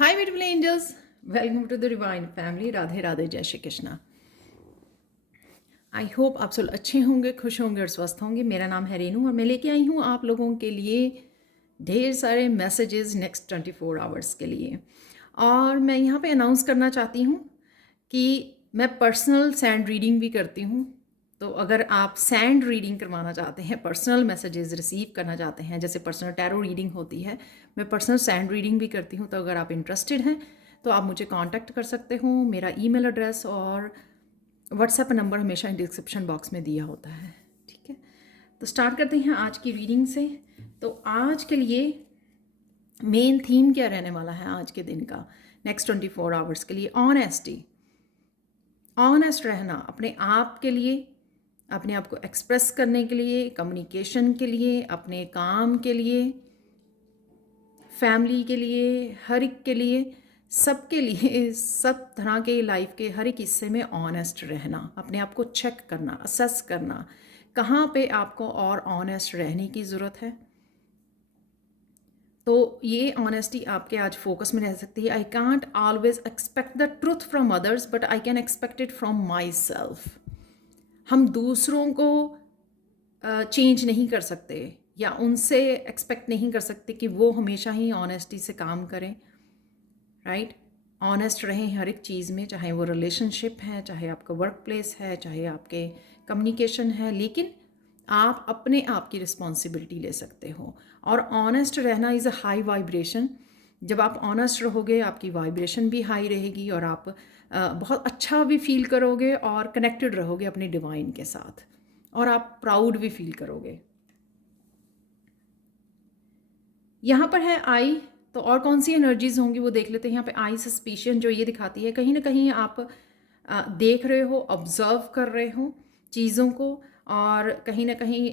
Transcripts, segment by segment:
Hi beautiful angels, welcome to the divine family. Radhe Radhe, जय Shri Krishna. I hope आप सब अच्छे होंगे, खुश होंगे और स्वस्थ होंगे। मेरा नाम है रेनू और मैं लेके आई हूँ आप लोगों के लिए ढेर सारे मैसेजेस नेक्स्ट 24 आवर्स के लिए। और मैं यहाँ पे अनाउंस करना चाहती हूँ कि मैं पर्सनल सैंड रीडिंग भी करती हूँ। तो अगर आप सैंड रीडिंग करवाना चाहते हैं, पर्सनल मैसेजेस रिसीव करना चाहते हैं, जैसे पर्सनल टैरो रीडिंग होती है, मैं पर्सनल सैंड रीडिंग भी करती हूँ। तो अगर आप इंटरेस्टेड हैं तो आप मुझे कांटेक्ट कर सकते हो। मेरा ईमेल एड्रेस और व्हाट्सएप नंबर हमेशा डिस्क्रिप्शन बॉक्स में दिया होता है। ठीक है, तो स्टार्ट करते हैं आज की रीडिंग से। तो आज के लिए मेन थीम क्या रहने वाला है आज के दिन का, नेक्स्ट 24 आवर्स के लिए? ऑनेस्टी, ऑनेस्ट रहना अपने आप के लिए, अपने आप को एक्सप्रेस करने के लिए, कम्युनिकेशन के लिए, अपने काम के लिए, फैमिली के लिए, हर एक के लिए, सबके लिए, सब तरह के लाइफ के हर एक हिस्से में ऑनेस्ट रहना, अपने आप को चेक करना, असेस करना, कहाँ पे आपको और ऑनेस्ट रहने की ज़रूरत है। तो ये ऑनेस्टी आपके आज फोकस में रह सकती है। I can't always expect the truth from others but I can expect it from my self. हम दूसरों को चेंज नहीं कर सकते या उनसे एक्सपेक्ट नहीं कर सकते कि वो हमेशा ही ऑनेस्टी से काम करें। राइट, ऑनेस्ट रहें हर एक चीज़ में, चाहे वो रिलेशनशिप है, चाहे आपका वर्क प्लेस है, चाहे आपके कम्युनिकेशन है, लेकिन आप अपने आप की रिस्पॉन्सिबिलिटी ले सकते हो। और ऑनेस्ट रहना इज़ अ हाई वाइब्रेशन। जब आप ऑनेस्ट रहोगे आपकी वाइब्रेशन भी हाई रहेगी और आप बहुत अच्छा भी फील करोगे और कनेक्टेड रहोगे अपने डिवाइन के साथ, और आप प्राउड भी फील करोगे। यहाँ पर है आई, तो और कौन सी एनर्जीज होंगी वो देख लेते हैं। यहाँ पे आई सस्पिशियन जो ये दिखाती है, कहीं ना कहीं आप देख रहे हो, ऑब्जर्व कर रहे हो चीज़ों को, और कहीं ना कहीं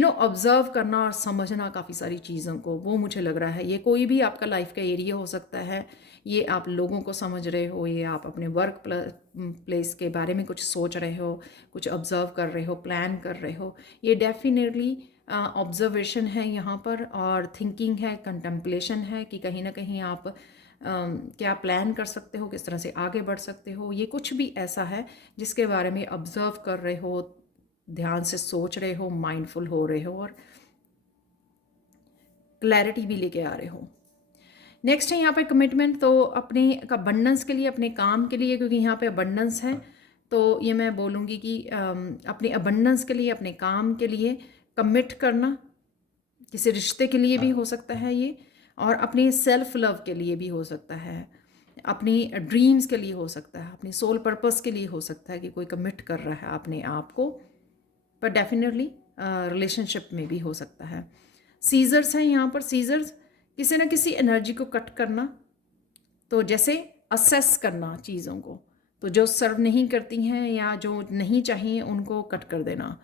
ऑब्जर्व करना और समझना काफ़ी सारी चीज़ों को, वो मुझे लग रहा है ये कोई भी आपका लाइफ का एरिया हो सकता है। ये आप लोगों को समझ रहे हो, ये आप अपने वर्क प्लेस के बारे में कुछ सोच रहे हो, कुछ ऑब्जर्व कर रहे हो, प्लान कर रहे हो। ये डेफिनेटली ऑब्जर्वेशन है यहाँ पर, और थिंकिंग है, कंटेम्पलेशन है कि कहीं ना कहीं आप क्या प्लान कर सकते हो, किस तरह से आगे बढ़ सकते हो। ये कुछ भी ऐसा है जिसके बारे में ऑब्जर्व कर रहे हो, ध्यान से सोच रहे हो, माइंडफुल हो रहे हो और क्लैरिटी भी लेके आ रहे हो। नेक्स्ट है यहाँ पे कमिटमेंट, तो अपने अबंडेंस के लिए, अपने काम के लिए, क्योंकि यहाँ पे अबंडेंस है तो ये मैं बोलूँगी कि अपने अबंडेंस के लिए, अपने काम के लिए कमिट करना, किसी रिश्ते के लिए भी हो सकता है ये, और अपनी सेल्फ लव के लिए भी हो सकता है, अपनी ड्रीम्स के लिए हो सकता है, अपनी सोल पर्पस के लिए हो सकता है कि कोई कमिट कर रहा है अपने आप को, पर डेफिनेटली रिलेशनशिप में भी हो सकता है। सीजर्स हैं यहाँ पर, सीजर्स किसी ना किसी एनर्जी को कट करना, तो जैसे असेस करना चीज़ों को, तो जो सर्व नहीं करती हैं या जो नहीं चाहिए उनको कट कर देना।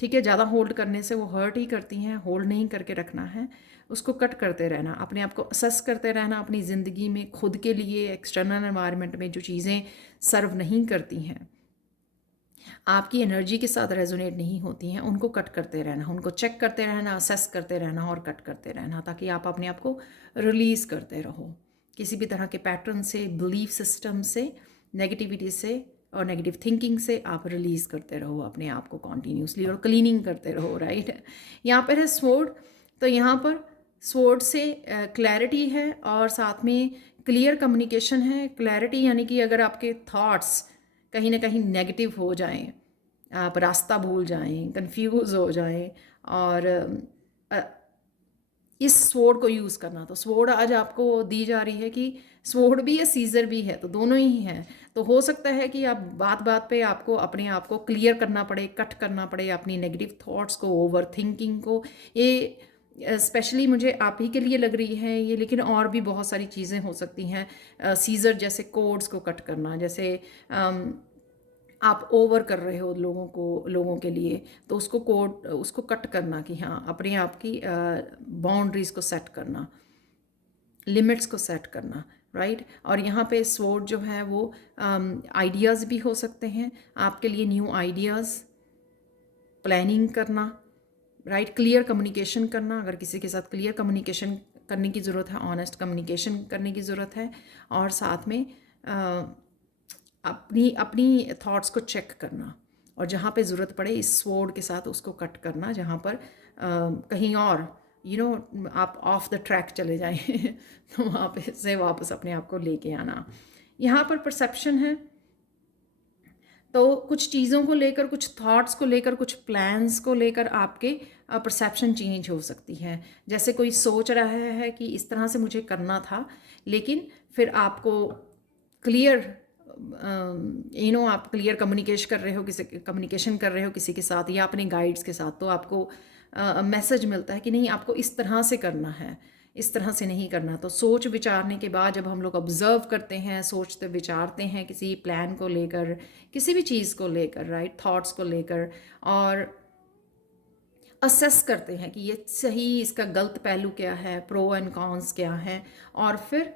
ठीक है, ज़्यादा होल्ड करने से वो हर्ट ही करती हैं, होल्ड नहीं करके रखना है, उसको कट करते रहना, अपने आप को असेस करते रहना अपनी ज़िंदगी में, खुद के लिए, एक्सटर्नल एनवायरनमेंट में जो चीज़ें सर्व नहीं करती हैं, आपकी एनर्जी के साथ रेजोनेट नहीं होती हैं, उनको कट करते रहना, उनको चेक करते रहना, असेस करते रहना और कट करते रहना, ताकि आप अपने आप को रिलीज़ करते रहो किसी भी तरह के पैटर्न से, बिलीफ सिस्टम से, नेगेटिविटी से और नेगेटिव थिंकिंग से। आप रिलीज़ करते रहो अपने आप को कॉन्टीन्यूसली और क्लीनिंग करते रहो। राइट, यहाँ पर है स्वॉर्ड, तो यहाँ पर स्वॉर्ड से क्लैरिटी है और साथ में क्लियर कम्युनिकेशन है। क्लैरिटी यानी कि अगर आपके थॉट्स कहीं ना कहीं नेगेटिव हो जाएं, आप रास्ता भूल जाएं, कंफ्यूज हो जाएं, और इस स्वॉर्ड को यूज़ करना, तो स्वॉर्ड आज आपको दी जा रही है कि स्वॉर्ड भी है, सीजर भी है, तो दोनों ही हैं। तो हो सकता है कि आप बात बात पे आपको अपने आप को क्लियर करना पड़े, कट करना पड़े अपनी नेगेटिव थॉट्स को, ओवर थिंकिंग को। ये स्पेशली मुझे आप ही के लिए लग रही है ये, लेकिन और भी बहुत सारी चीज़ें हो सकती हैं। सीजर जैसे कोड्स को कट करना, जैसे आप ओवर कर रहे हो लोगों के लिए, तो उसको कट करना कि हाँ, अपने आप की बाउंड्रीज को सेट करना, लिमिट्स को सेट करना। राइट, और यहाँ पे स्वॉर्ड जो है वो आइडियाज़ भी हो सकते हैं आपके लिए, न्यू आइडियाज़, प्लानिंग करना। राइट, क्लियर कम्युनिकेशन करना, अगर किसी के साथ क्लियर कम्युनिकेशन करने की ज़रूरत है, ऑनेस्ट कम्युनिकेशन करने की ज़रूरत है, और साथ में अपनी अपनी थॉट्स को चेक करना, और जहाँ पे ज़रूरत पड़े इस स्वॉर्ड के साथ उसको कट करना, जहाँ पर कहीं और आप ऑफ द ट्रैक चले जाएं तो वहाँ पे से वापस अपने आप को लेके आना। यहाँ पर परसेप्शन है, तो कुछ चीज़ों को लेकर, कुछ थॉट्स को लेकर, कुछ प्लान्स को लेकर आपके परसेप्शन चेंज हो सकती है। जैसे कोई सोच रहा है कि इस तरह से मुझे करना था, लेकिन फिर आपको क्लियर आप क्लियर कम्युनिकेशन कर रहे हो किसी के साथ या अपने गाइड्स के साथ, तो आपको मैसेज मिलता है कि नहीं, आपको इस तरह से करना है, इस तरह से नहीं करना। तो सोच विचारने के बाद जब हम लोग ऑब्जर्व करते हैं, सोचते विचारते हैं किसी प्लान को लेकर, किसी भी चीज़ को लेकर, राइट, थॉट्स को लेकर, और असेस करते हैं कि ये सही, इसका गलत पहलू क्या है, प्रो एंड कॉन्स क्या है, और फिर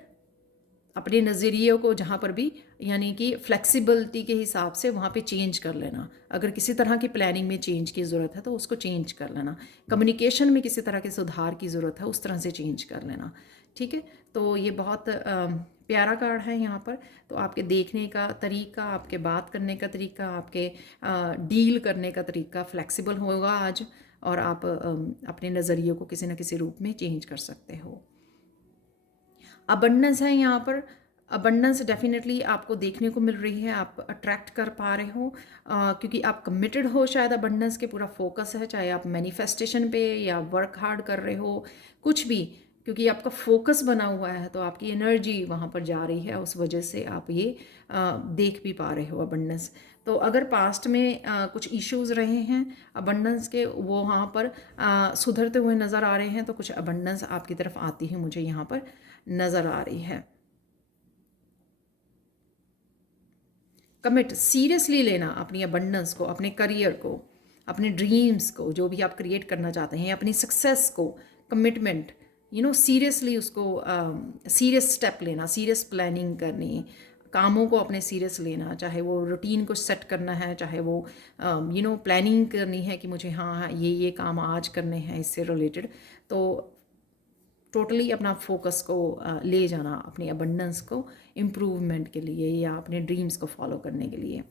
अपने नज़रिए को जहाँ पर भी यानी कि फ्लेक्सिबिलिटी के हिसाब से वहाँ पे चेंज कर लेना। अगर किसी तरह की प्लानिंग में चेंज की ज़रूरत है तो उसको चेंज कर लेना। कम्युनिकेशन में किसी तरह के सुधार की ज़रूरत है, उस तरह से चेंज कर लेना। ठीक है, तो ये बहुत प्यारा कार्ड है यहाँ पर। तो आपके देखने का तरीका, आपके बात करने का तरीका, आपके डील करने का तरीका फ्लेक्सिबल होगा आज, और आप अपने नज़रिए को किसी न किसी रूप में चेंज कर सकते हो। अबंडेंस है यहाँ पर। अबंडेंस डेफिनेटली आपको देखने को मिल रही है, आप अट्रैक्ट कर पा रहे हो, क्योंकि आप कमिटेड हो शायद, अबंडेंस के पूरा फोकस है, चाहे आप मैनिफेस्टेशन पे या वर्क हार्ड कर रहे हो, कुछ भी, क्योंकि आपका फोकस बना हुआ है तो आपकी एनर्जी वहाँ पर जा रही है, उस वजह से आप ये देख भी पा रहे हो अबंडेंस। तो अगर पास्ट में कुछ इश्यूज रहे हैं अबंडेंस के, वो वहाँ पर सुधरते हुए नज़र आ रहे हैं, तो कुछ अबंडेंस आपकी तरफ आती है मुझे यहाँ पर नज़र आ रही है। कमिट, सीरियसली लेना अपनी अबंडेंस को, अपने करियर को, अपने ड्रीम्स को, जो भी आप क्रिएट करना चाहते हैं, अपनी सक्सेस को, कमिटमेंट, सीरियसली उसको, सीरियस स्टेप लेना, सीरियस प्लानिंग करनी, कामों को अपने सीरियस लेना, चाहे वो रूटीन को सेट करना है, चाहे वो प्लानिंग करनी है कि मुझे हाँ ये काम आज करने हैं इससे रिलेटेड, तो टोटली अपना फोकस को ले जाना अपनी अबंडेंस को इम्प्रूवमेंट के लिए या अपने ड्रीम्स को फॉलो करने के लिए।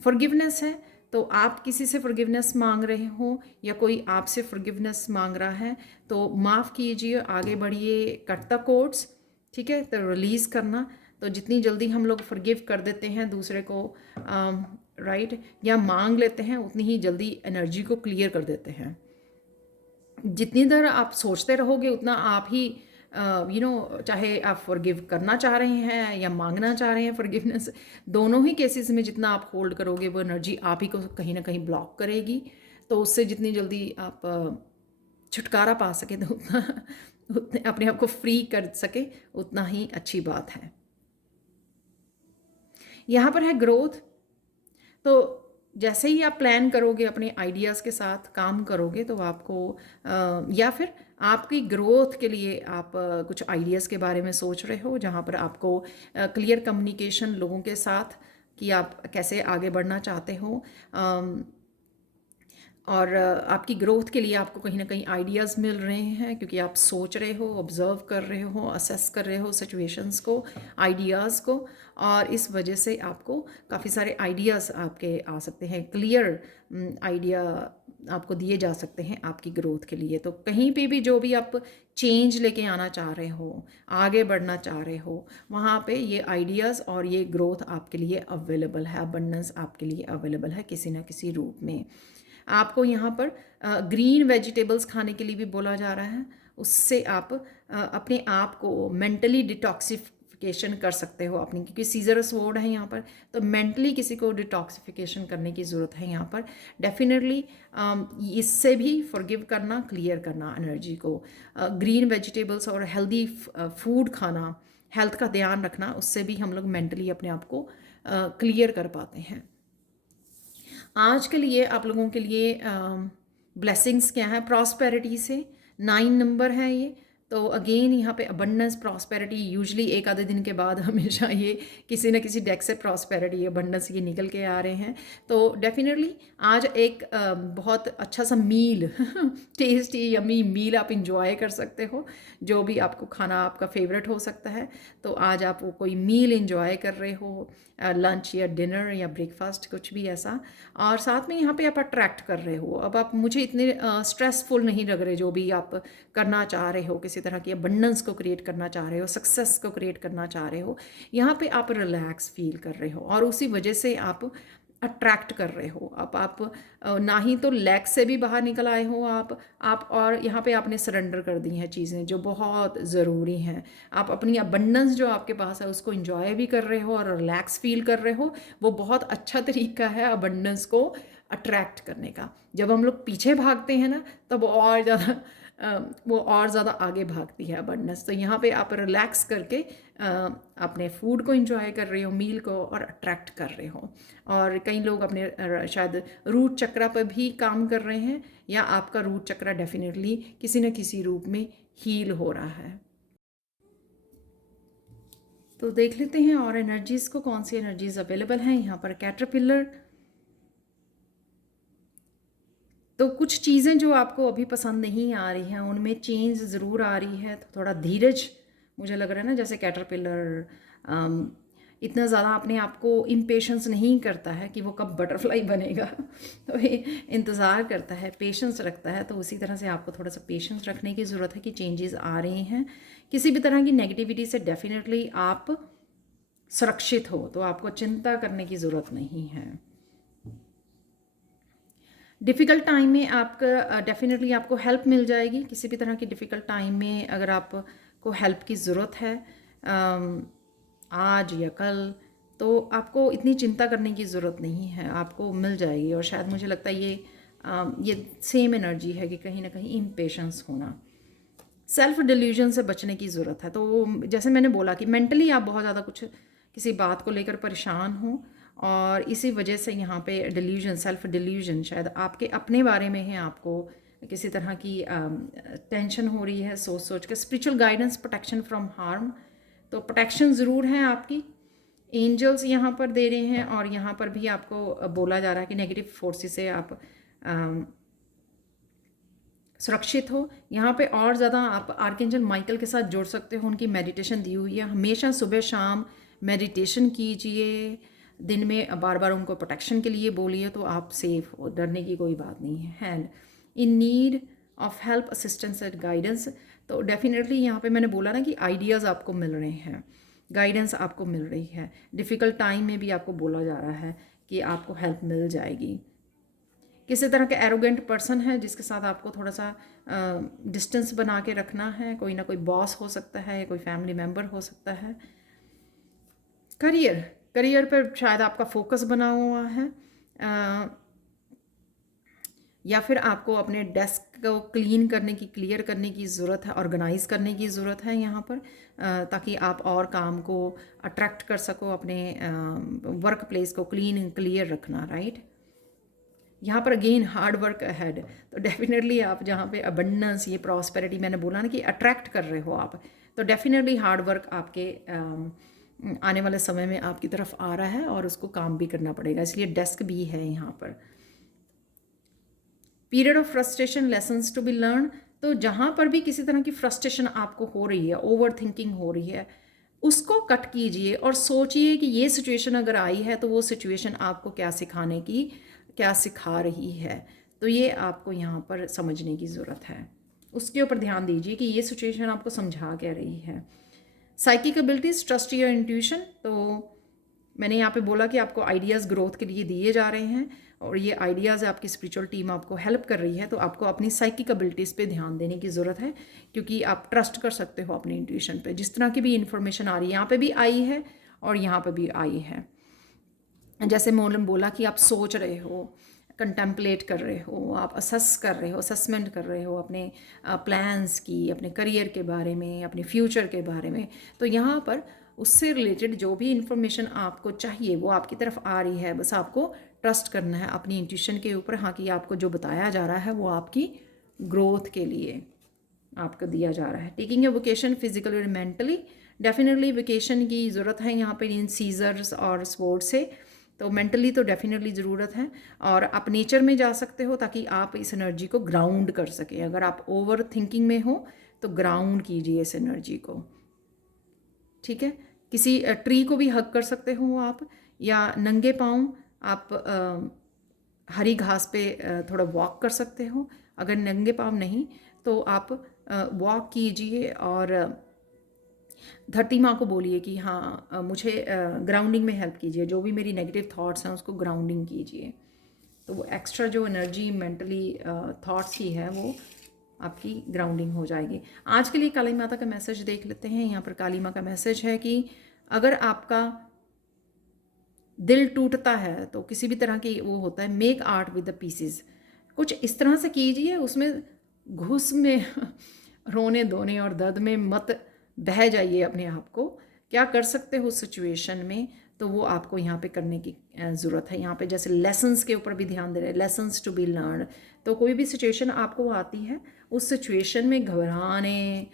फॉरगिवनेस है, तो आप किसी से फॉरगिवनेस मांग रहे हो या कोई आपसे फॉरगिवनेस मांग रहा है, तो माफ़ कीजिए, आगे बढ़िए, कट द कोर्ड्स, ठीक है, तो रिलीज़ करना। तो जितनी जल्दी हम लोग फॉरगिव कर देते हैं दूसरे को, राइट, या मांग लेते हैं, उतनी ही जल्दी एनर्जी को क्लियर कर देते हैं। जितनी देर आप सोचते रहोगे उतना आप ही चाहे आप फॉरगिव करना चाह रहे हैं या मांगना चाह रहे हैं फॉरगिवनेस, दोनों ही केसेस में जितना आप होल्ड करोगे वो एनर्जी आप ही को कहीं ना कहीं ब्लॉक करेगी। तो उससे जितनी जल्दी आप छुटकारा पा सके तो उतने अपने आप को फ्री कर सके, उतना ही अच्छी बात है। यहाँ पर है ग्रोथ। तो जैसे ही आप प्लान करोगे, अपने आइडियाज़ के साथ काम करोगे, तो आपको या फिर आपकी ग्रोथ के लिए आप कुछ आइडियाज़ के बारे में सोच रहे हो, जहाँ पर आपको क्लियर कम्युनिकेशन लोगों के साथ कि आप कैसे आगे बढ़ना चाहते हो, और आपकी ग्रोथ के लिए आपको कहीं ना कहीं आइडियाज़ मिल रहे हैं, क्योंकि आप सोच रहे हो, ऑब्ज़र्व कर रहे हो, असेस कर रहे हो सिचुएशंस को, आइडियाज़ को, और इस वजह से आपको काफ़ी सारे आइडियाज़ आपके आ सकते हैं, क्लियर आइडिया आपको दिए जा सकते हैं आपकी ग्रोथ के लिए। तो कहीं पे भी जो भी आप चेंज लेके आना चाह रहे हो, आगे बढ़ना चाह रहे हो, वहाँ पे ये आइडियाज़ और ये ग्रोथ आपके लिए अवेलेबल है, अबंडेंस आपके लिए अवेलेबल है किसी न किसी रूप में। आपको यहाँ पर ग्रीन वेजिटेबल्स खाने के लिए भी बोला जा रहा है, उससे आप अपने आप को मेंटली डिटॉक्सिफिकेशन कर सकते हो अपनी, क्योंकि सीजरस वर्ड है यहाँ पर, तो मेंटली किसी को डिटॉक्सिफिकेशन करने की ज़रूरत है यहाँ पर डेफिनेटली। इससे भी फॉरगिव करना, क्लियर करना एनर्जी को, ग्रीन वेजिटेबल्स और हेल्दी फूड खाना, हेल्थ का ध्यान रखना, उससे भी हम लोग मेंटली अपने आप को क्लियर कर पाते हैं। आज के लिए आप लोगों के लिए ब्लेसिंग्स क्या है, प्रॉस्पेरिटी से 9 नंबर है ये, तो अगेन यहाँ पे अबंडेंस प्रॉस्पेरिटी यूजुअली एक आधे दिन के बाद हमेशा ये किसी न किसी डेक से प्रॉस्पेरिटी अबंडेंस ये निकल के आ रहे हैं। तो डेफिनेटली आज एक बहुत अच्छा सा मील टेस्टी यमी मील आप इंजॉय कर सकते हो। जो भी आपको खाना आपका फेवरेट हो सकता है, तो आज आप वो कोई मील इंजॉय कर रहे हो, लंच या डिनर या ब्रेकफास्ट कुछ भी ऐसा, और साथ में यहाँ पे आप अट्रैक्ट कर रहे हो। अब आप मुझे इतने स्ट्रेसफुल नहीं लग रहे जो भी आप करना चाह रहे हो, किसी तरह की अबंडेंस को क्रिएट करना चाह रहे हो, सक्सेस को क्रिएट करना चाह रहे हो, यहाँ पे आप रिलैक्स फील कर रहे हो और उसी वजह से आप अट्रैक्ट कर रहे हो। अब आप ना ही तो लैक से भी बाहर निकल आए हो आप और यहाँ पे आपने सरेंडर कर दी हैं चीज़ें जो बहुत ज़रूरी हैं। आप अपनी अबंडेंस जो आपके पास है उसको इंजॉय भी कर रहे हो और रिलैक्स फील कर रहे हो। वो बहुत अच्छा तरीका है अबंडेंस को अट्रैक्ट करने का। जब हम लोग पीछे भागते हैं ना, तब और ज़्यादा वो और ज़्यादा आगे भागती है अबंडेंस। तो यहाँ पे आप रिलैक्स करके अपने फूड को एंजॉय कर रहे हो, मील को, और अट्रैक्ट कर रहे हो। और कई लोग अपने शायद रूट चक्रा पर भी काम कर रहे हैं, या आपका रूट चक्रा डेफिनेटली किसी न किसी रूप में हील हो रहा है। तो देख लेते हैं और एनर्जीज़ को, कौन सी एनर्जीज अवेलेबल हैं यहाँ पर। कैटरपिलर, तो कुछ चीज़ें जो आपको अभी पसंद नहीं आ रही हैं उनमें चेंज ज़रूर आ रही है, तो थोड़ा धीरज मुझे लग रहा है ना। जैसे कैटरपिलर इतना ज़्यादा अपने आप को इम्पेशंस नहीं करता है कि वो कब बटरफ्लाई बनेगा तो ये इंतज़ार करता है, पेशेंस रखता है। तो उसी तरह से आपको थोड़ा सा पेशेंस रखने की ज़रूरत है कि चेंजेस आ रहे हैं। किसी भी तरह की नेगेटिविटी से डेफिनेटली आप सुरक्षित हो, तो आपको चिंता करने की ज़रूरत नहीं है। डिफ़िकल्ट टाइम में आपका डेफिनेटली आपको हेल्प मिल जाएगी। किसी भी तरह की डिफ़िकल्ट टाइम में अगर आपको हेल्प की ज़रूरत है आज या कल, तो आपको इतनी चिंता करने की ज़रूरत नहीं है, आपको मिल जाएगी। और शायद मुझे लगता है ये सेम एनर्जी है कि कहीं ना कहीं इम्पेशंस होना, सेल्फ डिल्यूजन से बचने की ज़रूरत है। तो जैसे मैंने बोला कि मेंटली आप बहुत ज़्यादा कुछ किसी बात को लेकर परेशान हो, और इसी वजह से यहाँ पे डिल्यूजन, सेल्फ डिल्यूजन शायद आपके अपने बारे में है, आपको किसी तरह की टेंशन हो रही है सोच सोच के। Spiritual guidance, protection from harm, तो प्रोटेक्शन ज़रूर है आपकी, एंजल्स यहाँ पर दे रहे हैं। और यहाँ पर भी आपको बोला जा रहा है कि नेगेटिव फोर्सेस से आप सुरक्षित हो। यहाँ पे और ज़्यादा आप आर्कएंजल माइकल के साथ जुड़ सकते हो, उनकी मेडिटेशन दी हुई है। हमेशा सुबह शाम मेडिटेशन कीजिए, दिन में बार बार उनको प्रोटेक्शन के लिए बोलिए, तो आप सेफ हो, डरने की कोई बात नहीं है। And in need of help, assistance and guidance, तो डेफिनेटली यहाँ पे मैंने बोला ना कि आइडियाज़ आपको मिल रहे हैं, गाइडेंस आपको मिल रही है। डिफ़िकल्ट टाइम में भी आपको बोला जा रहा है कि आपको हेल्प मिल जाएगी। किसी तरह का एरोगेंट पर्सन है जिसके साथ आपको थोड़ा सा डिस्टेंस बना के रखना है, कोई ना कोई बॉस हो सकता है या कोई फैमिली मेम्बर हो सकता है। करियर पर शायद आपका फोकस बना हुआ है, या फिर आपको अपने डेस्क को क्लीन करने की, क्लियर करने की ज़रूरत है, ऑर्गेनाइज करने की ज़रूरत है यहाँ पर, ताकि आप और काम को अट्रैक्ट कर सको, अपने वर्क प्लेस को क्लीन क्लियर रखना, राइट। यहाँ पर अगेन हार्ड वर्क अहेड, तो डेफिनेटली आप जहाँ पे अबंडेंस, ये प्रॉस्पेरिटी मैंने बोला ना कि अट्रैक्ट कर रहे हो आप, तो डेफिनेटली हार्ड वर्क आपके आने वाले समय में आपकी तरफ आ रहा है और उसको काम भी करना पड़ेगा, इसलिए डेस्क भी है यहाँ पर। Period of frustration, lessons to be learn, तो जहाँ पर भी किसी तरह की फ्रस्ट्रेशन आपको हो रही है, ओवर थिंकिंग हो रही है, उसको कट कीजिए और सोचिए कि ये सिचुएशन अगर आई है तो वो सिचुएशन आपको क्या सिखाने की, क्या सिखा रही है। तो ये आपको यहाँ पर समझने की ज़रूरत है, उसके ऊपर ध्यान दीजिए कि ये सिचुएशन आपको समझा क्या रही है। Psychic abilities, trust your intuition, तो मैंने यहाँ पे बोला कि आपको आइडियाज़ ग्रोथ के लिए दिए जा रहे हैं, और ये आइडियाज़ आपकी स्पिरिचुअल टीम आपको हेल्प कर रही है, तो आपको अपनी साइकिक एबिलिटीज़ पे ध्यान देने की ज़रूरत है, क्योंकि आप ट्रस्ट कर सकते हो अपनी इंट्यूशन पे। जिस तरह की भी इंफॉर्मेशन आ रही है, यहाँ पे भी आई है और यहाँ पे भी आई है। जैसे मोलन बोला कि आप सोच रहे हो, कंटेम्पलेट कर रहे हो, आप असेस कर रहे हो, असेसमेंट कर रहे हो अपने प्लान्स की, अपने करियर के बारे में, अपने फ्यूचर के बारे में, तो यहाँ पर उससे रिलेटेड जो भी इंफॉर्मेशन आपको चाहिए वो आपकी तरफ आ रही है। बस आपको ट्रस्ट करना है अपनी इंट्यूशन के ऊपर, हाँ, कि आपको जो बताया जा रहा है वो आपकी ग्रोथ के लिए। आपको दिया जा रहा है। टेकिंग ए वेकेशन फिजिकली और मेंटली, डेफिनेटली वेकेशन की ज़रूरत है यहाँ पे इन सीजर्स और स्पोर्ट्स से। तो मेंटली तो डेफिनेटली ज़रूरत है, और आप नेचर में जा सकते हो ताकि आप इस एनर्जी को ग्राउंड कर सकें। अगर आप ओवर थिंकिंग में हो तो ग्राउंड कीजिए इस एनर्जी को, ठीक है। किसी ट्री को भी हग कर सकते हो आप, या नंगे पाँव आप हरी घास पे थोड़ा वॉक कर सकते हो। अगर नंगे पाँव नहीं तो आप वॉक कीजिए और धरती माँ को बोलिए कि हाँ मुझे ग्राउंडिंग में हेल्प कीजिए, जो भी मेरी नेगेटिव थॉट्स हैं उसको ग्राउंडिंग कीजिए। तो वो एक्स्ट्रा जो एनर्जी मेंटली थॉट्स की है वो आपकी ग्राउंडिंग हो जाएगी। आज के लिए काली माता का मैसेज देख लेते हैं। यहाँ पर काली माँ का मैसेज है कि अगर आपका दिल टूटता है तो किसी भी तरह की वो होता है, make art with the pieces. कुछ इस तरह से कीजिए, उसमें घुस में रोने धोने और दर्द में मत बह जाइए अपने आप को। क्या कर सकते हो उस सिचुएशन में, तो वो आपको यहाँ पे करने की ज़रूरत है। यहाँ पे जैसे लेसन्स के ऊपर भी ध्यान दे रहे हैं, लेसन्स टू बी लर्न। तो कोई भी सिचुएशन आपको आती है, उस सिचुएशन में घबराने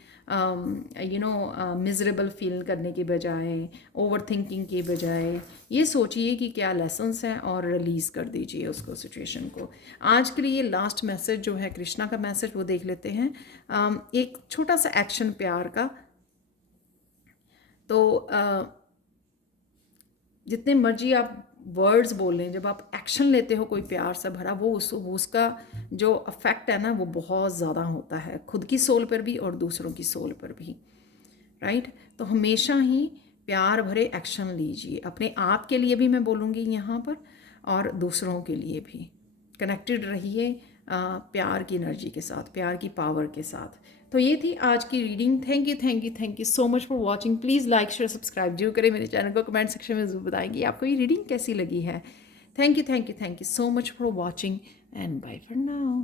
मिजरेबल फील करने की बजाय, ओवर थिंकिंग की बजाय, ये सोचिए कि क्या लेसन्स हैं और रिलीज़ कर दीजिए उसको, सिचुएशन को। आज के लिए लास्ट मैसेज जो है कृष्णा का मैसेज वो देख लेते हैं। एक छोटा सा एक्शन प्यार का। तो जितने मर्जी आप वर्ड्स बोल लें, जब आप एक्शन लेते हो कोई प्यार से भरा, वो उसका जो अफेक्ट है ना वो बहुत ज़्यादा होता है, खुद की सोल पर भी और दूसरों की सोल पर भी, राइट। तो हमेशा ही प्यार भरे एक्शन लीजिए, अपने आप के लिए भी मैं बोलूँगी यहाँ पर, और दूसरों के लिए भी। कनेक्टेड रहिए प्यार की एनर्जी के साथ, प्यार की पावर के साथ। तो ये थी आज की reading. Thank you so much for watching. Please like share subscribe जरूर करें मेरे चैनल को। कमेंट सेक्शन में जरूर बताएंगे आपको ये रीडिंग कैसी लगी है। Thank you so much for watching and bye for now.